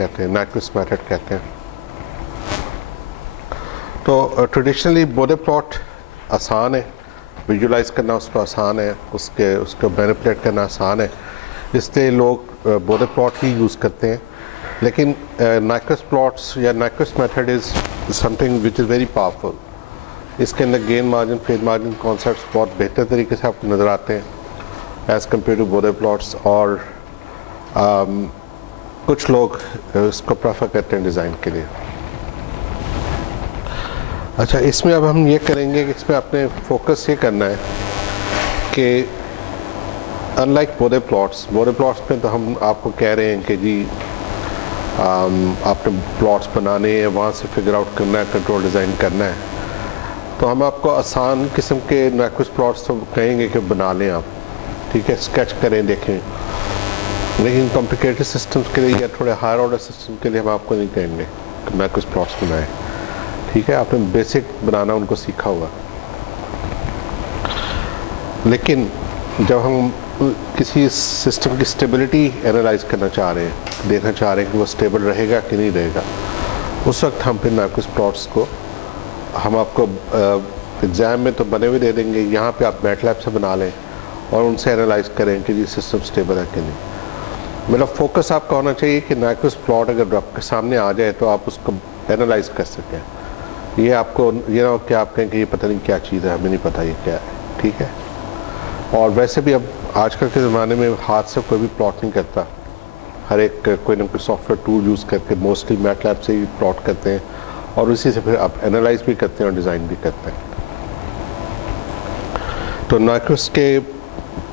कहते हैं, Nyquist method कहते हैं। तो ट्रेडिशनली बोरे प्लॉट आसान है, विजुलाइज करना उसको आसान है, उसको मैनिपुलेट करना आसान है, इसलिए लोग बोरे प्लॉट ही यूज़ करते हैं। लेकिन नाइक्विस्ट प्लॉट्स या Nyquist method is something which is very powerful. इसके अंदर gain margin, phase margin concepts बहुत बेहतर तरीके से आपको नज़र आते हैं एज़ कम्पेयर टू बोरे प्लॉट्स, और कुछ लोग इसको प्रेफर करते हैं डिज़ाइन के लिए। अच्छा, इसमें अब हम ये करेंगे कि इसमें आपने फोकस ये करना है कि अनलाइक बोरे प्लॉट्स में तो हम आपको कह रहे हैं कि जी आपने प्लॉट्स बनाने हैं, वहाँ से फिगर आउट करना है, कंट्रोल डिज़ाइन करना है। तो हम आपको आसान किस्म के नाइक्विस्ट प्लॉट्स तो कहेंगे कि बना लें आप, ठीक है, स्केच करें, देखें। लेकिन कॉम्प्लिकेटेड सिस्टम्स के लिए या थोड़े हायर ऑर्डर सिस्टम के लिए हम आपको नहीं कहेंगे कि नाइक्विस्ट प्लॉट्स बनाएं, ठीक है। आपने बेसिक बनाना उनको सीखा हुआ। लेकिन जब हम किसी सिस्टम की स्टेबिलिटी एनालाइज करना चाह रहे हैं, देखना चाह रहे हैं कि वो स्टेबल रहेगा कि नहीं रहेगा, उस वक्त हम फिर नाइक्विस्ट प्लॉट्स को हम आपको एग्ज़ाम में तो बने हुए दे देंगे, यहाँ पे आप मैटलैब से बना लें और उनसे एनालाइज करें कि ये सिस्टम स्टेबल है कि नहीं। मतलब फोकस आपका होना चाहिए कि नाइक्विस्ट प्लॉट अगर आपके सामने आ जाए तो आप उसको एनालाइज कर सकें। ये आपको ये ना हो कि आप कहें कि ये पता नहीं क्या चीज़ है, हमें नहीं पता ये क्या है, ठीक है। और वैसे भी अब आजकल के ज़माने में हाथ से कोई भी प्लॉट नहीं करता, हर एक कोई ना कोई सॉफ्टवेयर टूल यूज़ करके मोस्टली मैटलैब से ही प्लॉट करते हैं और उसी से फिर आप एनालाइज भी करते हैं और डिज़ाइन भी करते हैं। तो नाइक्विस्ट के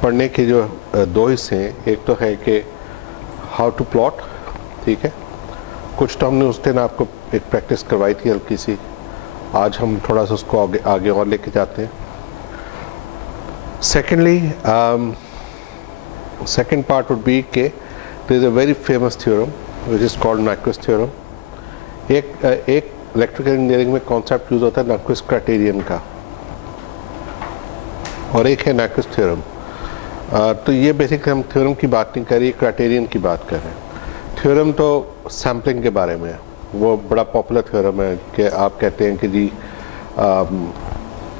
पढ़ने के जो दो हिस्से हैं, एक तो है कि हाउ टू प्लॉट, ठीक है। कुछ तो हमने उस दिन आपको एक प्रैक्टिस करवाई थी हल्की सी, आज हम थोड़ा सा उसको आगे और लेके जाते हैं। Secondly, second part would be कि there is a very famous theorem which is called Nyquist theorem। एक इलेक्ट्रिकल इंजीनियरिंग में कॉन्सेप्ट यूज होता है नाइक्विस्ट क्राइटेरियन का, और एक है नाइक्विस्ट थ्योरम। तो ये बेसिकली हम थ्योरम की बात नहीं कर रही, क्राइटेरियन की बात कर रहे हैं। थ्योरम तो सैम्पलिंग के बारे में है, वो बड़ा पॉपुलर थ्योरम है कि आप कहते हैं कि जी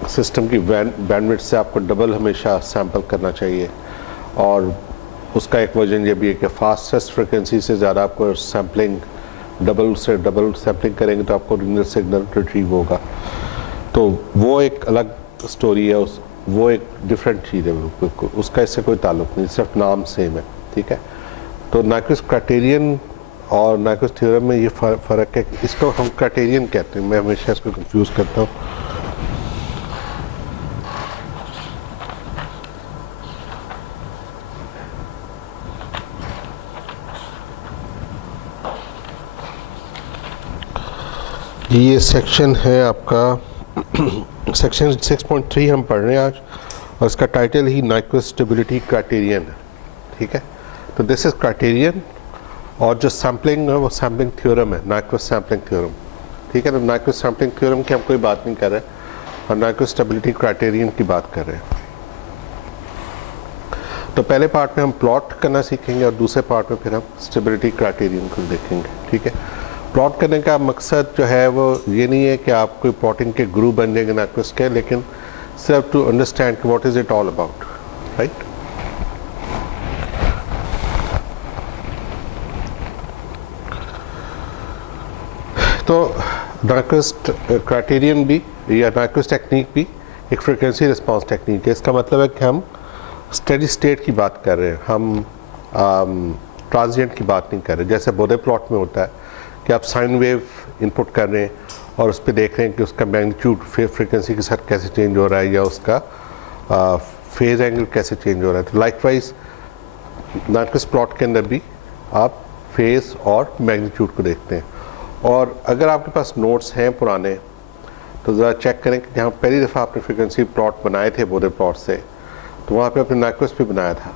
सिस्टम की बैंडविड्थ से आपको डबल हमेशा सैम्पल करना चाहिए, और उसका एक वर्जन ये भी है कि फास्टेस्ट फ्रिक्वेंसी से ज़्यादा आपको सैम्पलिंग डबल सैम्पलिंग करेंगे तो आपको ओरिजिनल सिग्नल रिट्रीव होगा। तो वो एक अलग स्टोरी है, वो एक डिफरेंट चीज़ है, उसका इससे कोई ताल्लुक नहीं, सिर्फ नाम सेम है, ठीक है। तो नाइक्विस्ट क्राइटेरियन और नाइक्विस्ट थ्योरम में ये फ़र्क है। इसको हम क्राइटेरियन कहते हैं, मैं हमेशा इसको कंफ्यूज करता हूँ। ये सेक्शन है आपका सेक्शन 6.3 हम पढ़ रहे हैं आज, और इसका टाइटल ही नाइक्विस्ट स्टेबिलिटी क्राइटेरियन है, ठीक है। तो दिस इज क्राइटेरियन, और जो सैम्पलिंग है वो सैम्पलिंग थ्योरम है, नाइक्विस्ट सैम्पलिंग थ्योरम, ठीक है। तो नाइक्विस्ट सैम्पलिंग थ्योरम की हम कोई बात नहीं कर रहे, और नाइक्विस्ट स्टेबिलिटी क्राइटेरियन की बात कर रहे हैं। तो पहले पार्ट में हम प्लॉट करना सीखेंगे और दूसरे पार्ट में फिर हम स्टेबिलिटी क्राइटेरियन को देखेंगे, ठीक है। प्लॉट करने का मकसद जो है वो ये नहीं है कि आप कोई प्लॉटिंग के गुरु बन जाएंगे नाइक्विस्ट के, लेकिन सिर्फ टू अंडरस्टैंड कि what is it all about, right. तो नाइक्विस्ट क्राइटेरियन भी या नाइक्विस्ट टेक्निक भी एक फ्रिक्वेंसी रिस्पांस टेक्निक है। इसका मतलब है कि हम स्टेडी स्टेट की बात कर रहे हैं, हम ट्रांजिएंट की बात नहीं कर रहे। जैसे बोरे प्लॉट में होता है कि आप साइन वेव इनपुट कर रहे हैं और उस पर देख रहे हैं कि उसका मैग्नीट्यूड फ्रीक्वेंसी के साथ कैसे चेंज हो रहा है, या उसका फेज एंगल कैसे चेंज हो रहा है। तो लाइकवाइज नाइक्विस्ट प्लॉट के अंदर भी आप फेज और मैग्नीट्यूड को देखते हैं। और अगर आपके पास नोट्स हैं पुराने तो ज़रा चेक करें कि जहाँ पहली दफ़ा आपने फ्रीक्वेंसी प्लॉट बनाए थे बोरे प्लॉट से, तो वहाँ पे आपने नाइक्विस्ट भी बनाया था।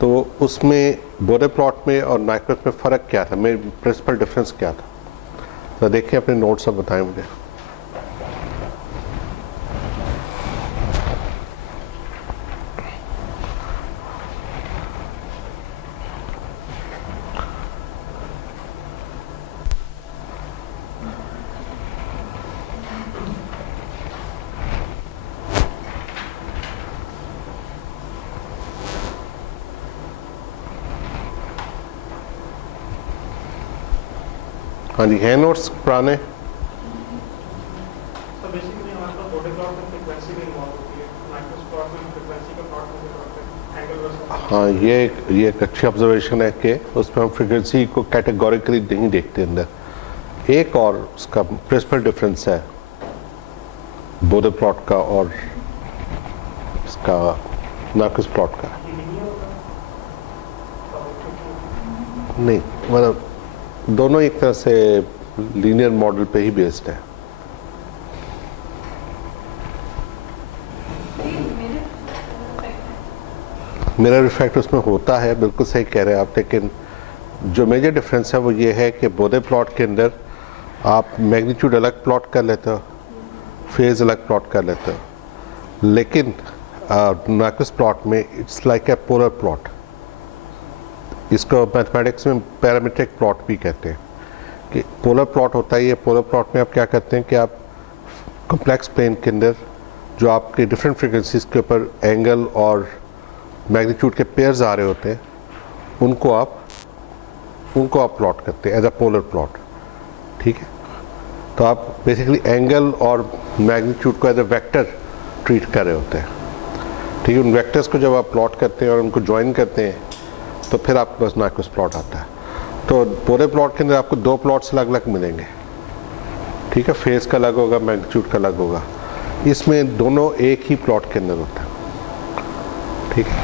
तो उसमें बोरे प्लॉट में और नाइक्विस्ट में फ़र्क क्या था, मेन प्रिंसिपल डिफरेंस क्या था, तो देखिए अपने नोट्स अब बताएं मुझे। हाँ जी, हैं नोट्स पुराने? बेसिकली हमारे पास बॉडी प्लॉट में फ्रीक्वेंसी भी इन्वॉल्व होती है, माइक्रोस प्लॉट में फ्रीक्वेंसी का प्लॉट मुझे करते हैं एंगल वर्सेस। हाँ, ये एक अच्छी ऑब्जर्वेशन है कि उसमें हम फ्रीक्वेंसी को कैटेगोरिकली नहीं देखते अंदर। एक और उसका प्रिंसिपल डिफरेंस है बोडे प्लॉट का और इसका नार्कस प्लॉट का। नहीं, मतलब दोनों एक तरह से लीनियर मॉडल पे ही बेस्ड है। मिरर इफेक्ट उसमें होता है, बिल्कुल सही कह रहे हैं आप, लेकिन जो मेजर डिफरेंस है वो ये है कि बोडे प्लॉट के अंदर आप मैग्नीट्यूड अलग प्लॉट कर लेते हो, फेज अलग प्लॉट कर लेते हो, लेकिन नार्कस प्लॉट में it's like a polar plot. इसको मैथमेटिक्स में पैरामीट्रिक प्लॉट भी कहते हैं कि पोलर प्लॉट होता है। ये पोलर प्लॉट में आप क्या करते हैं कि आप कॉम्प्लेक्स प्लेन के अंदर जो आपके डिफरेंट फ्रीक्वेंसीज के ऊपर एंगल और मैग्नीट्यूड के पेयर्स आ रहे होते हैं उनको आप प्लॉट करते हैं एज अ पोलर प्लॉट। ठीक है, तो आप बेसिकली एंगल और मैग्नीट्यूड को एज अ वेक्टर ट्रीट कर रहे होते हैं। ठीक है, उन वेक्टर्स को जब आप प्लॉट करते हैं और उनको ज्वाइन करते हैं तो फिर आपके पास नार्कस प्लॉट आता है। तो पूरे प्लॉट के अंदर आपको दो प्लॉट्स अलग अलग मिलेंगे। ठीक है, फेस का अलग होगा, मैग्नीट्यूड का अलग होगा। इसमें दोनों एक ही प्लॉट के अंदर होता है। ठीक है,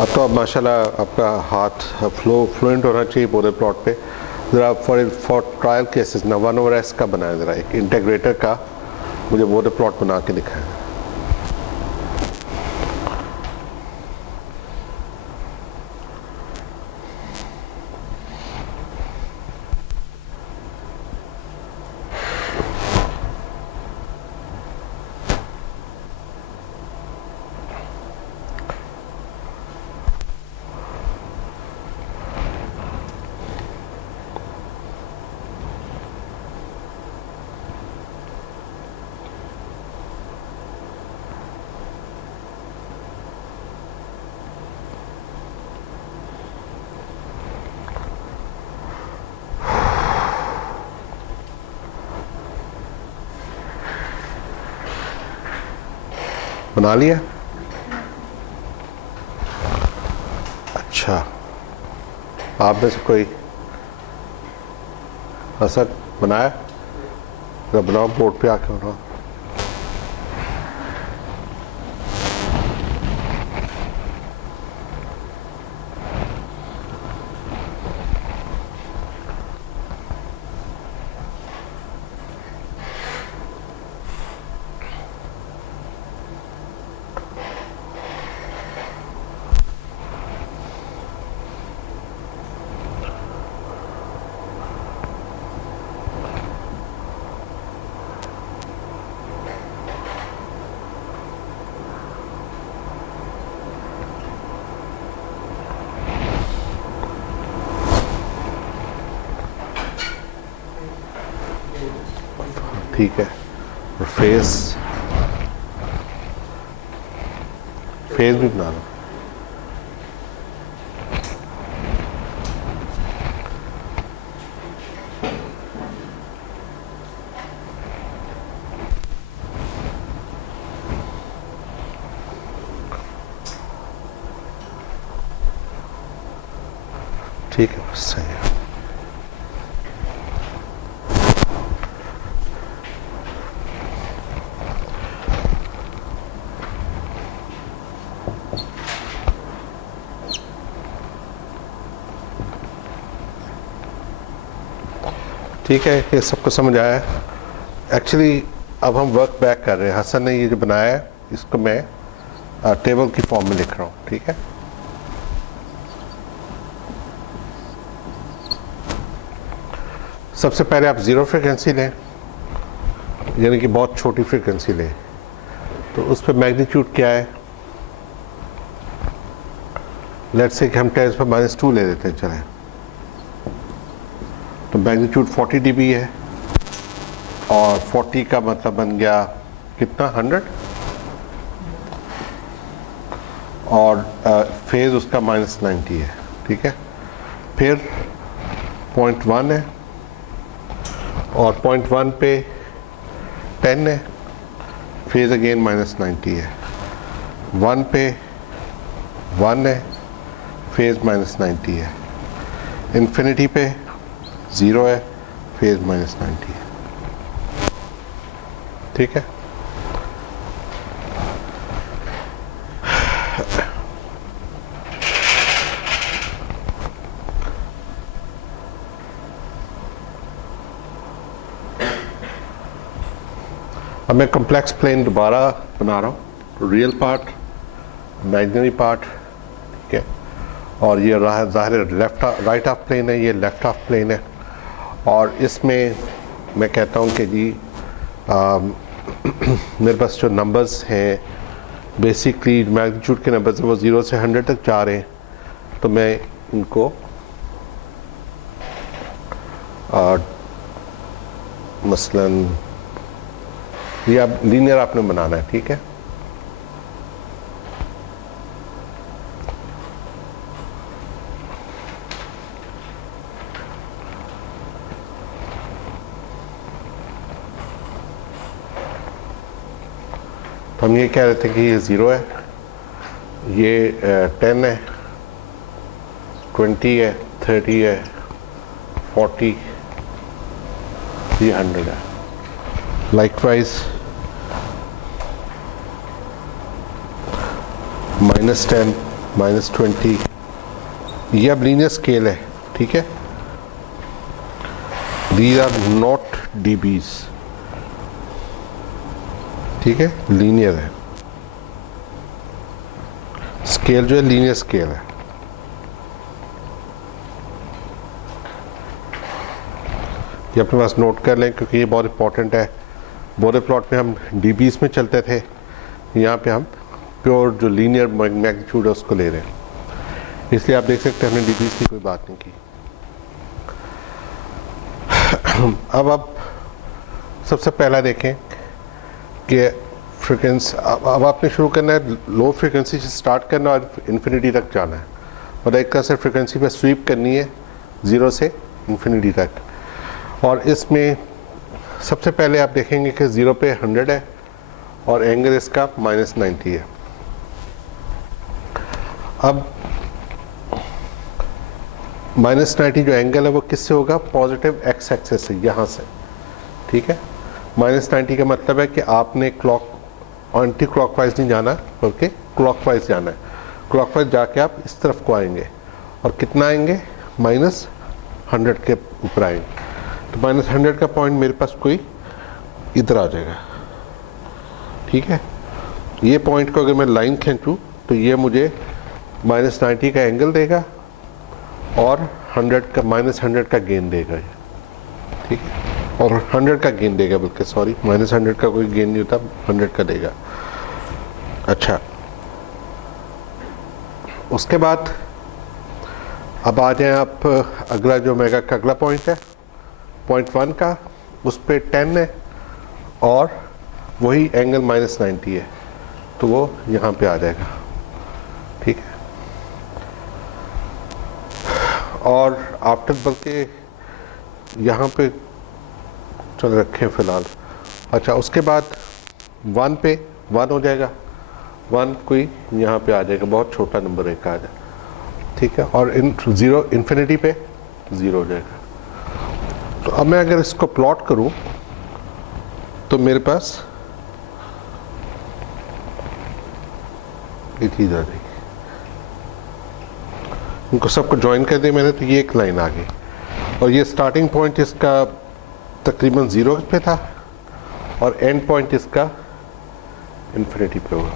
अब तो आप माशाल्लाह आपका हाथ फ्लुएंट होना चाहिए बोडे प्लॉट पे। ज़रा फॉर ट्रायल केसेस ना 1/s का बनाया, ज़रा एक इंटीग्रेटर का मुझे बोडे प्लॉट बना के दिखाया। बना लिया? अच्छा, आप में से कोई असर बनाया? जब बनाओ बोर्ड पे आके बनाओ। ठीक है, और फेस भी बना लो। ठीक है, बस सही है। ठीक है, ये सबको समझ आया है। एक्चुअली अब हम वर्क बैक कर रहे हैं। हसन ने ये जो बनाया है इसको मैं टेबल की फॉर्म में लिख रहा हूँ। ठीक है, सबसे पहले आप ज़ीरो फ्रीक्वेंसी लें, यानी कि बहुत छोटी फ्रीक्वेंसी लें। तो उस पर मैग्नीट्यूड क्या है? लेट्स से कि हम 10⁻² ले लेते हैं, चलें। तो मैग्नीट्यूड 40 dB है और 40 का मतलब बन गया कितना, 100, और फेज उसका -90 है। ठीक है, फिर 0.1 है और 0.1 पे 10 है, फेज अगेन -90 है। 1 पे 1 है, फेज -90 है। इन्फिनिटी पे 0 है, फेज -90 है। ठीक है, अब मैं कॉम्प्लेक्स प्लेन दोबारा बना रहा हूँ, रियल पार्ट, इमेजिनरी पार्ट, ठीक है। और ये ज़ाहिर लेफ्ट राइट हाफ प्लेन है, ये लेफ्ट हाफ प्लेन है। और इसमें मैं कहता हूँ कि जी मेरे पास जो नंबर्स हैं बेसिकली मैग्नीट्यूड के नंबर्स हैं वो 0 से 100 तक जा रहे हैं, तो मैं इनको मसलन ये अब लीनियर आपने बनाना है, ठीक है। तो हम ये कह रहे थे कि ये 0 है, ये 10 है, 20 है, 30 है, 40, ये 100 है। लाइकवाइज -10, -20, ये अब लीनियर स्केल है, ठीक है। दीज आर नॉट dBs, ठीक है, लीनियर है स्केल, जो है लीनियर स्केल है। ये अपने पास नोट कर लें क्योंकि ये बहुत इंपॉर्टेंट है। बोरे प्लॉट में हम dBs में चलते थे, यहाँ पे हम प्योर जो लीनियर मैग्नीट्यूड है उसको ले रहे हैं, इसलिए आप देख सकते हैं हमने dBs की कोई बात नहीं की। अब आप सबसे पहला देखें कि फ्रिक्वेंसी, अब आपने शुरू करना है लो फ्रिक्वेंसी से स्टार्ट करना और इन्फिनिटी तक जाना है, और एक तरह से फ्रिक्वेंसी पे स्वीप करनी है 0 से इन्फिनिटी तक। और इसमें सबसे पहले आप देखेंगे कि 0 पे 100 है और एंगल इसका -90 है। अब -90 जो एंगल है वो किससे होगा? पॉजिटिव एक्स एक्सिस से, यहाँ से, ठीक है। -90 का मतलब है कि आपने क्लॉक एंटी क्लॉकवाइज नहीं जाना बल्कि क्लॉकवाइज जाना है। क्लॉकवाइज जाके आप इस तरफ को आएंगे और कितना आएंगे? -100 के ऊपर आएंगे। तो -100 का पॉइंट मेरे पास कोई इधर आ जाएगा, ठीक है। ये पॉइंट को अगर मैं लाइन खींचूँ तो ये मुझे -90 का एंगल देगा और 100 का -100 का गेन देगा, ठीक है। और 100 का गेन देगा, बल्कि सॉरी -100 का कोई गेन नहीं होता, 100 का देगा। अच्छा, उसके बाद अब आ जाए आप अगला जो मेगा का अगला पॉइंट है 0.1 का, उस पर 10 है और वही एंगल -90 है, तो वो यहाँ पे आ जाएगा, ठीक है। और आफ्टर बल्कि यहाँ पे चल रखें फ़िलहाल। अच्छा, उसके बाद 1 पे 1 हो जाएगा, 1 कोई यहाँ पे आ जाएगा, बहुत छोटा नंबर एक आ जाएगा, ठीक है। और 0 इन्फिनिटी पे 0 हो जाएगा। तो अब मैं अगर इसको प्लॉट करूँ तो मेरे पास ये चीज़ आ जाएगी। इनको सबको ज्वाइन कर दिया मैंने, तो ये एक लाइन आ गई और ये स्टार्टिंग पॉइंट इसका तकरीबन 0 पे था और एंड पॉइंट इसका इन्फिनिटी पे होगा।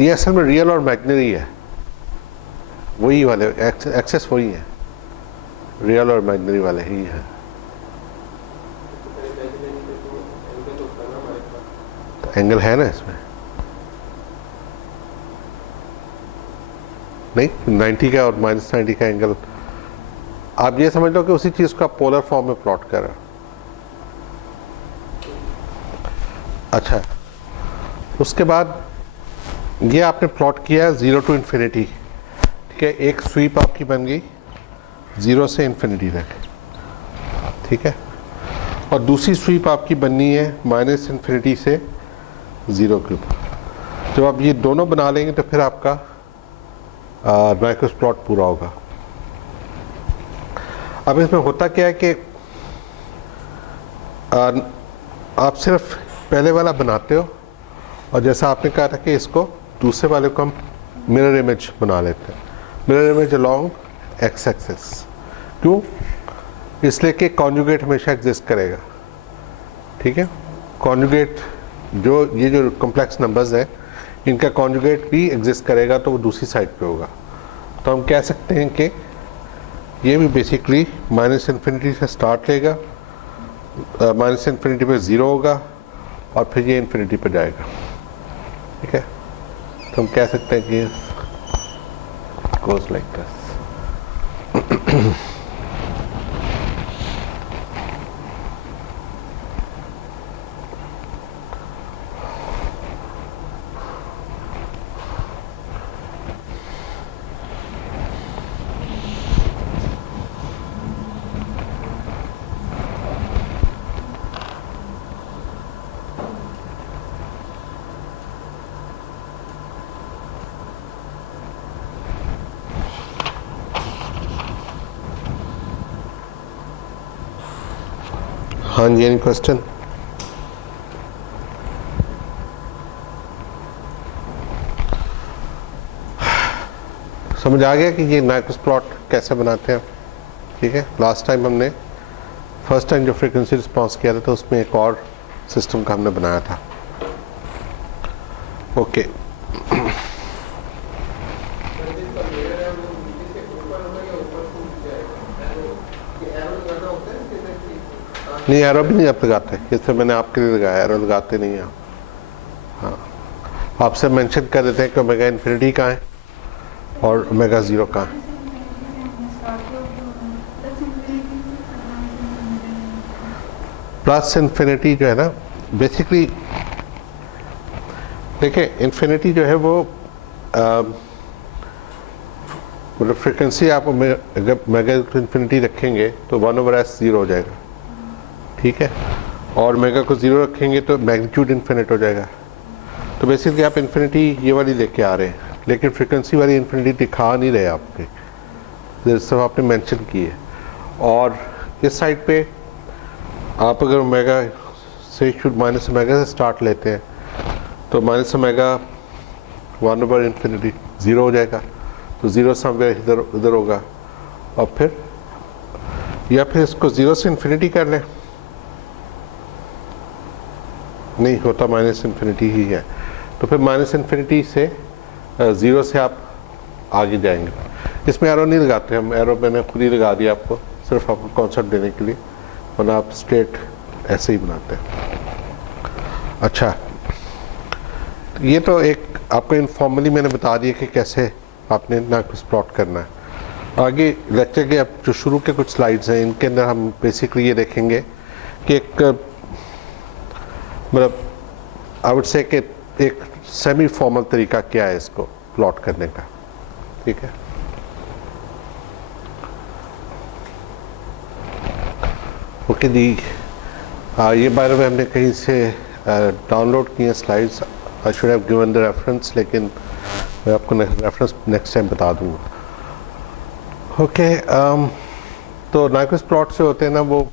ये असल में रियल और इमेजिनरी है, वही वाले एक्सेस वही है, रियल और इमेजिनरी वाले ही हैं। तो एंगल है ना इसमें, नहीं, 90 का और -90 का एंगल, आप ये समझ लो कि उसी चीज़ को आप पोलर फॉर्म में प्लॉट कर रहे हो। अच्छा, उसके बाद ये आपने प्लॉट किया 0 to इन्फिनिटी, ठीक है। एक स्वीप आपकी बन गई 0 से इन्फिनिटी तक, ठीक है। और दूसरी स्वीप आपकी बननी है -इन्फिनिटी से 0 के ऊपर। जब आप ये दोनों बना लेंगे तो फिर आपका नाइक्विस्ट प्लॉट पूरा होगा। अब इसमें होता क्या है कि आप सिर्फ पहले वाला बनाते हो, और जैसा आपने कहा था कि इसको दूसरे वाले को हम मिरर इमेज बना लेते हैं, mirror image along x axis. क्यों? इसलिए कि कॉन्जुगेट हमेशा एग्जिस्ट करेगा, ठीक है। कॉन्जुगेट ये जो कॉम्प्लेक्स नंबर्स हैं, इनका कॉन्जुगेट भी एग्जिस्ट करेगा, तो वो दूसरी साइड पे होगा। तो हम कह सकते हैं कि ये भी बेसिकली -इन्फिनिटी से स्टार्ट लेगा, -इन्फिनिटी पे 0 होगा, और फिर ये इन्फिनिटी पे जाएगा, ठीक है। तो हम कह सकते हैं कि goes like this। हाँ जी, एनी क्वेश्चन? समझ आ गया कि ये नाइक्विस्ट प्लॉट कैसे बनाते हैं, ठीक है। लास्ट टाइम हमने फर्स्ट टाइम जो फ्रीक्वेंसी रिस्पांस किया था, तो उसमें एक और सिस्टम का हमने बनाया था। ओके, नहीं एरो भी नहीं आप लगाते, जैसे मैंने आपके लिए लगाया, एरो लगाते नहीं आप। हाँ, आपसे मेंशन कर देते हैं कि ओमेगा इन्फिनिटी कहाँ है और ओमेगा 0 कहाँ है। प्लस इन्फिनिटी जो है ना, बेसिकली देखिए इन्फिनिटी जो है वो मतलब फ्रिक्वेंसी आप ओमेगा इन्फिनिटी रखेंगे तो 1/s 0 हो जाएगा, ठीक है। और ओमेगा को 0 रखेंगे तो मैग्नीट्यूड इन्फिनिट हो जाएगा। तो बेसिकली आप इन्फिनिटी ये वाली लेके आ रहे हैं, लेकिन फ्रिक्वेंसी वाली इन्फिनिटी दिखा नहीं रहे आपके, सब आपने मेंशन की है। और इस साइड पे आप अगर ओमेगा से माइनस ओमेगा से स्टार्ट लेते हैं तो माइनस ओमेगा 1/इन्फिनिटी 0 हो जाएगा, तो 0 समवेयर इधर होगा। और फिर या फिर इसको 0 से इन्फिनिटी कर लें, नहीं होता -इन्फिनिटी ही है, तो फिर -इन्फिनिटी से 0 से आप आगे जाएंगे। इसमें एरो नहीं लगाते हम, एरो मैंने खुद ही लगा दिया आपको, सिर्फ आपको कॉन्सेप्ट देने के लिए, वरना आप स्ट्रेट ऐसे ही बनाते हैं। अच्छा, ये तो एक आपको इनफॉर्मली मैंने बता दिया कि कैसे आपने नाइक्विस्ट प्लॉट करना है। आगे लेक्चर के अब जो शुरू के कुछ स्लाइड्स हैं, इनके अंदर हम बेसिकली ये देखेंगे कि एक मतलब आई वुड से कि एक सेमी फॉर्मल तरीका क्या है इसको प्लॉट करने का, ठीक है। ओके जी, ये बारे में हमने कहीं से डाउनलोड किए slides, I should have given the reference, लेकिन मैं आपको रेफरेंस नेक्स्ट टाइम बता दूंगा। ओके, तो नाइक्विस्ट प्लॉट से होते हैं ना, वो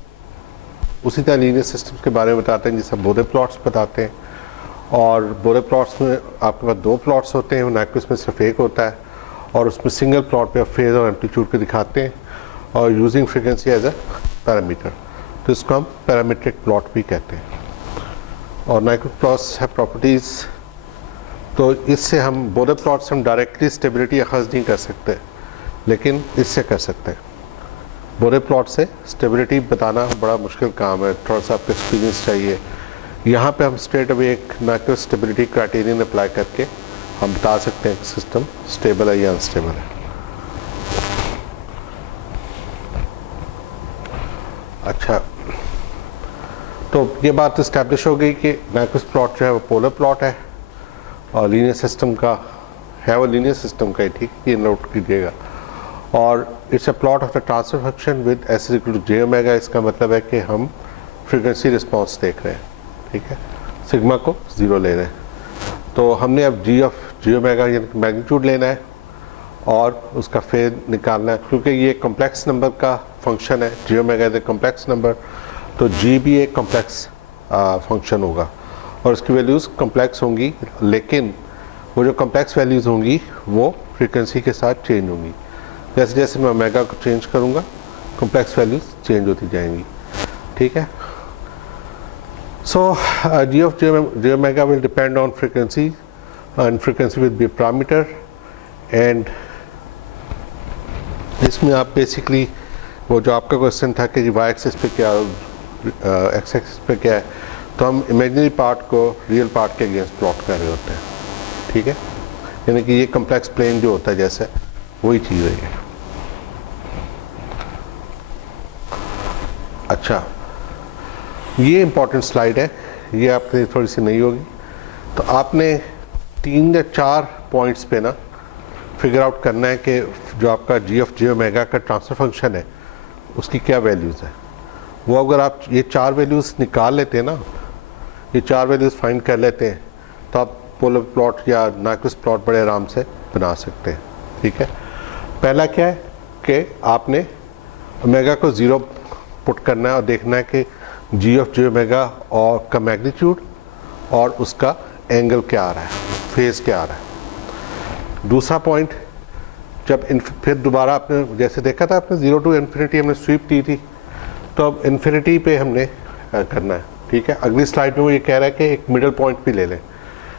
उसी तरह लीनियर सिस्टम्स के बारे में बताते हैं जिसे बोरे प्लॉट्स बताते हैं। और बोरे प्लॉट्स में आपके पास 2 प्लॉट्स होते हैं, नाइक्विस्ट में सिर्फ एक होता है, और उसमें सिंगल प्लॉट पे आप फेज और एम्पलीट्यूड को दिखाते हैं और using frequency as a parameter, तो इसको हम पैरामीट्रिक प्लॉट भी कहते हैं। और नाइक्विस्ट प्लॉट्स है प्रॉपर्टीज़, तो इससे हम बोरे प्लॉट्स हम डायरेक्टली स्टेबिलिटी अखज़ नहीं कर सकते, लेकिन इससे कर सकते हैं। बोरे प्लॉट से स्टेबिलिटी बताना बड़ा मुश्किल काम है, थोड़ा सा आपको एक्सपीरियंस चाहिए। यहाँ पे हम स्ट्रेट अवे एक नाइक्विस्ट स्टेबिलिटी क्राइटेरियन अप्लाई करके हम बता सकते हैं कि सिस्टम स्टेबल है या अनस्टेबल है। अच्छा, तो ये बात इस्टेब्लिश हो गई कि नाइक्वेस्ट प्लॉट जो है वो पोलर प्लॉट है और लीनियर सिस्टम का है, वो लीनियर सिस्टम का ही, ठीक, ये नोट कीजिएगा। और it's a plot of the transfer function with s is equal to j omega. इसका मतलब है कि हम फ्रीक्वेंसी रिस्पांस देख रहे हैं, ठीक है, सिग्मा को ज़ीरो ले रहे हैं। तो हमने अब जी ऑफ जे ओमेगा यानी मैग्नीट्यूड लेना है और उसका फेज निकालना है, क्योंकि ये कॉम्प्लेक्स नंबर का फंक्शन है, J omega is a complex number, तो जी भी एक कॉम्प्लेक्स फंक्शन होगा और उसकी वैल्यूज़ कॉम्प्लेक्स होंगी, लेकिन वो जो कॉम्प्लेक्स वैल्यूज़ होंगी वो फ्रीक्वेंसी के साथ चेंज होंगी। जैसे जैसे मैं ओमेगा को चेंज करूँगा कॉम्प्लेक्स वैल्यूज़ चेंज होती जाएंगी, ठीक है। So G of J omega will depend on frequency and frequency will be parameter, and इसमें आप बेसिकली वो जो आपका क्वेश्चन था कि वाई एक्सिस पे क्या एक्स एक्सिस पे क्या है, तो हम इमेजिनरी पार्ट को रियल पार्ट के अगेंस्ट प्लॉट कर रहे होते हैं, ठीक है, यानी कि ये कॉम्प्लेक्स प्लेन जो होता है जैसे वही चीज़ है। अच्छा, ये इम्पॉर्टेंट स्लाइड है, ये आपके लिए थोड़ी सी नई होगी। तो आपने 3 या 4 पॉइंट्स पे ना फिगर आउट करना है कि जो आपका जी ऑफ जे ओमेगा का ट्रांसफर फंक्शन है उसकी क्या वैल्यूज़ है। वो अगर आप ये 4 वैल्यूज़ निकाल लेते हैं ना, ये 4 वैल्यूज़ फाइंड कर लेते हैं, तो आप पोलर प्लॉट या नाइक्वेस्ट प्लॉट बड़े आराम से बना सकते हैं, ठीक है। पहला क्या है कि आपने ओमेगा को ज़ीरो पुट करना है और देखना है कि जी ऑफ जे ओमेगा और का मैग्नीट्यूड और उसका एंगल क्या आ रहा है, फेज़ क्या आ रहा है। दूसरा पॉइंट, जब फिर दोबारा आपने जैसे देखा था आपने 0 टू इन्फिनिटी हमने स्वीप की थी, तो अब इन्फिनिटी पे हमने करना है, ठीक है। अगली स्लाइड में वो ये कह रहा है कि एक मिडल पॉइंट भी ले लें,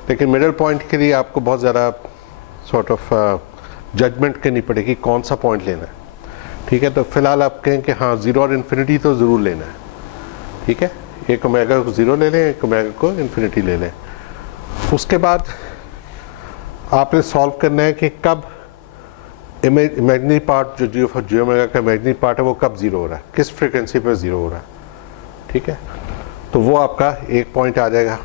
लेकिन मिडल पॉइंट के लिए आपको बहुत ज़्यादा सॉर्ट ऑफ जजमेंट करनी पड़ेगी कौन सा पॉइंट लेना है, ठीक है। तो फिलहाल आप कहें कि हाँ 0 और इन्फिनिटी तो ज़रूर लेना है, ठीक है। एक ओमेगा को 0 ले लें, एक ओमेगा को इन्फिनिटी ले लें। उसके बाद आपने सॉल्व करना है कि कब इमेजिनरी पार्ट जो जी ऑफ जे ओमेगा का इमेजिनरी पार्ट है वो कब 0 हो रहा है, किस फ्रीक्वेंसी पर 0 हो रहा है, ठीक है। तो वो आपका एक पॉइंट आ जाएगा।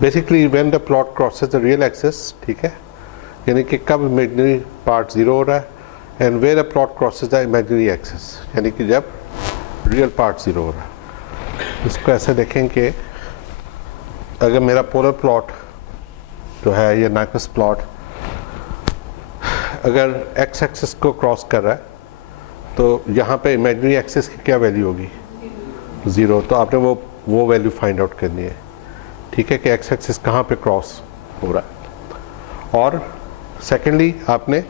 Basically when the plot crosses the real axis, ठीक है, यानी कि कब इमेजिनरी पार्ट 0 हो रहा है, and where the plot crosses the imaginary axis, यानी कि जब रियल पार्ट 0 हो रहा है। इसको ऐसे देखें कि अगर मेरा पोलर प्लॉट जो है ये नाइक्वेस्ट प्लॉट अगर एक्स एक्सिस को क्रॉस कर रहा है, तो यहाँ पे इमेजिनरी एक्सिस की क्या वैल्यू होगी, 0। तो आपने वो वैल्यू फाइंड आउट करनी है, ठीक है, कि एक्स एक्सिस कहाँ पे क्रॉस हो रहा है। और सेकेंडली आपने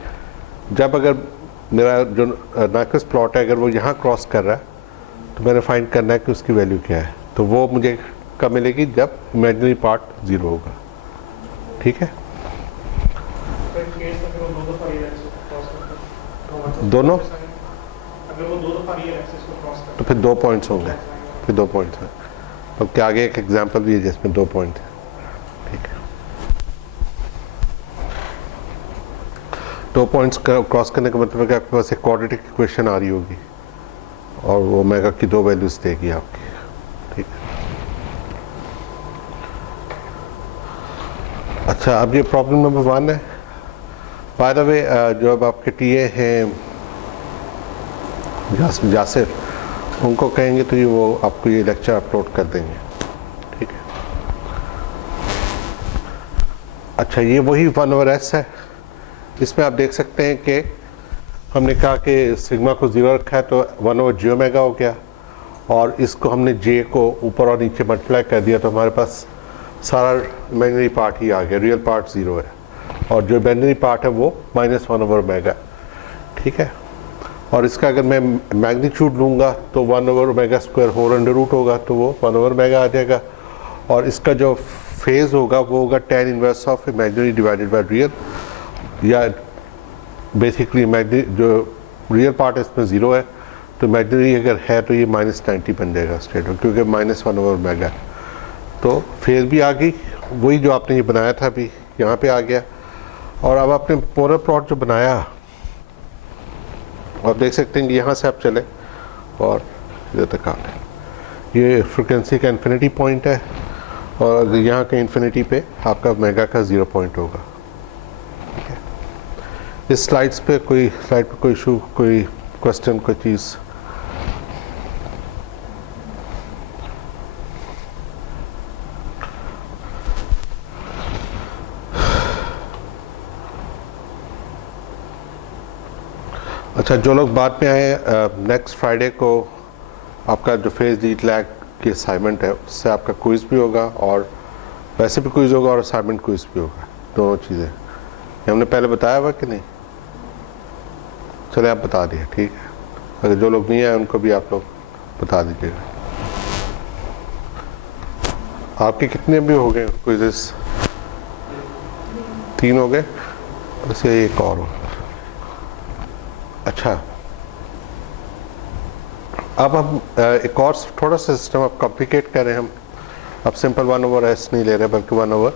जब अगर मेरा जो नाइक्वेस्ट प्लॉट है अगर वो यहाँ क्रॉस कर रहा है, तो मैंने फाइंड करना है कि उसकी वैल्यू क्या है। तो वो मुझे कब मिलेगी, जब इमेजिनरी पार्ट 0 होगा, ठीक है। दोनों अगर वो दो दफा रियल एक्सिस को क्रॉस करता तो फिर 2 पॉइंट्स होंगे, फिर 2 पॉइंट्स हैं। अब क्या आगे एक एग्जांपल भी है जिसमें 2 पॉइंट है, ठीक है। 2 पॉइंट्स क्रॉस करने का मतलब है कि आपके पास एक क्वाड्रेटिक इक्वेशन आ रही होगी और वो ओमेगा की 2 वैल्यूज देगी आपकी, ठीक है। अच्छा, अब ये प्रॉब्लम नंबर 1 है। बाय द वे जो अब आपके टीए हैं जासिर, उनको कहेंगे तो ये वो आपको ये लेक्चर अपलोड कर देंगे, ठीक है। अच्छा, ये वही 1/s है। इसमें आप देख सकते हैं कि हमने कहा कि सिग्मा को 0 रखा है तो 1/j ओमेगा हो गया, और इसको हमने j को ऊपर और नीचे मल्टीप्लाई कर दिया, तो हमारे पास सारा इमेजिनरी पार्ट ही आ गया, रियल पार्ट 0 है, और जो इमेजिनरी पार्ट है वो -1/ओमेगा, ठीक है। और इसका अगर मैं मैग्नीट्यूड लूँगा तो 1/ओमेगा² होल अंडर रूट होगा, तो वो 1/ओमेगा आ जाएगा। और इसका जो फेज़ होगा वो होगा tan inverse of imaginary divided by real, या बेसिकली इमेजिनरी जो रियल पार्ट इसमें 0 है, तो इमेजिनरी अगर है तो ये -90 बन जाएगा स्ट्रेट, क्योंकि -1/ओमेगा। तो फेज़ भी आ गई, वही जो आपने ये बनाया था अभी यहाँ पे आ गया। और अब आपने पोलर प्लॉट जो बनाया आप देख सकते हैं कि यहाँ से आप चले और इधर तक आ गए। ये फ्रिक्वेंसी का इन्फिनिटी पॉइंट है और यहाँ के इन्फिनिटी पे आपका मेगा का 0 पॉइंट होगा। ठीक है, इस स्लाइड पे कोई इशू, कोई क्वेश्चन, कोई चीज़? अच्छा, जो लोग बाद में आए, नेक्स्ट फ्राइडे को आपका जो फेज लीड लैग की असाइनमेंट है उससे आपका क्विज़ भी होगा और वैसे भी क्विज़ होगा और असाइनमेंट क्विज़ भी होगा, दोनों चीज़ें। ये हमने पहले बताया हुआ कि नहीं? चले आप बता दिए, ठीक है। अगर जो लोग नहीं आए उनको भी आप लोग बता दीजिएगा। आपके कितने भी हो गए क्विज़ेस? 3 हो गए, बस ये एक और हो। अच्छा, अब हम एक और थोड़ा सा सिस्टम अब कॉम्प्लिकेट कर रहे हैं हम। अब सिंपल 1/s नहीं ले रहे बल्कि 1/1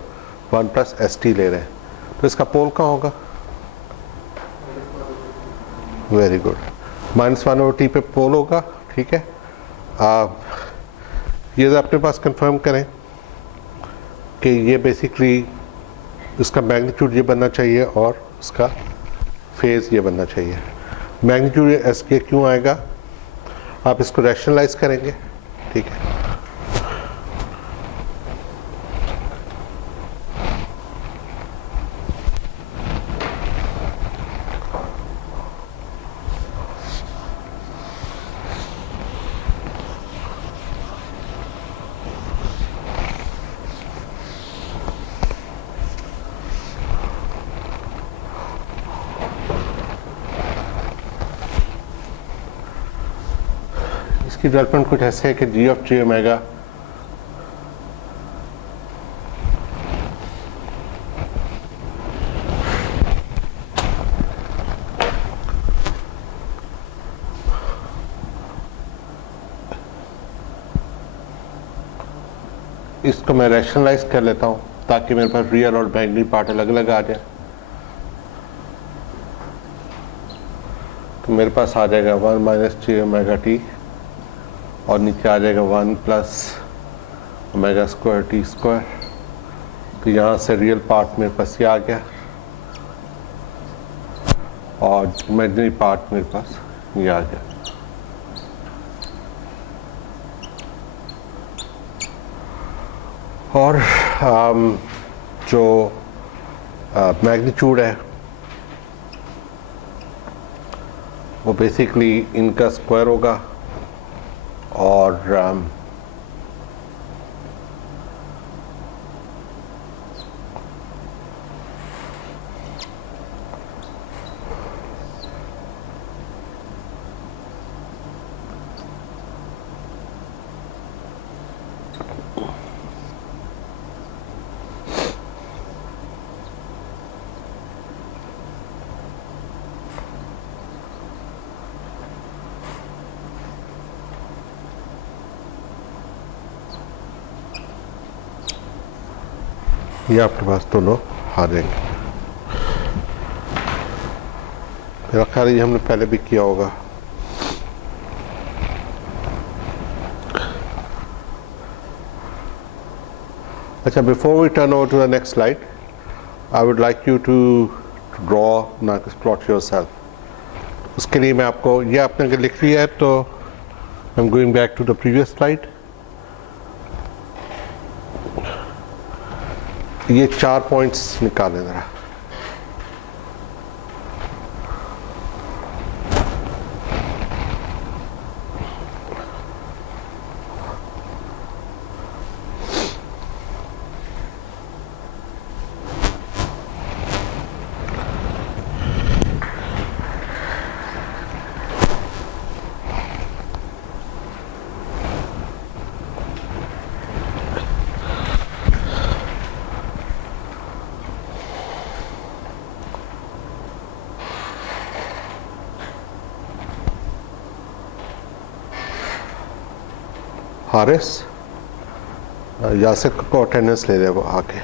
+ st ले रहे हैं। तो इसका पोल कहाँ होगा? वेरी गुड, -1/t पे पोल होगा। ठीक है, ये अपने पास कंफर्म करें कि ये बेसिकली इसका मैग्नीट्यूड ये बनना चाहिए और इसका फेज ये बनना चाहिए। मैग्नीट्यूड एस के क्यों आएगा? आप इसको रैशनलाइज करेंगे। ठीक है, इसकी डेवलपमेंट कुछ ऐसे है कि g(j)⍵ इसको मैं रैशनलाइज कर लेता हूँ ताकि मेरे पास रियल और इमेजिनरी पार्ट अलग अलग आ जाए। तो मेरे पास आ जाएगा 1 - j⍵t और नीचे आ जाएगा 1 + ω²t²। तो यहाँ से रियल पार्ट मेरे पास ये आ गया और इमेजिनरी पार्ट मेरे पास ये आ गया। और जो मैग्नीट्यूड है वो बेसिकली इनका स्क्वायर होगा और ये आपके पास दोनों आ जाएंगे। मेरा ख्याल ये हमने पहले भी किया होगा। अच्छा, before we turn over to the next slide, I would like you to draw Nyquist plot yourself. उसके लिए मैं आपको, ये आपने अगर लिख लिया है तो I am going back to the previous slide. ये 4 पॉइंट्स निकालें ज़रा। हारिस, यासिर को अटेंडेंस ले ले वो आके।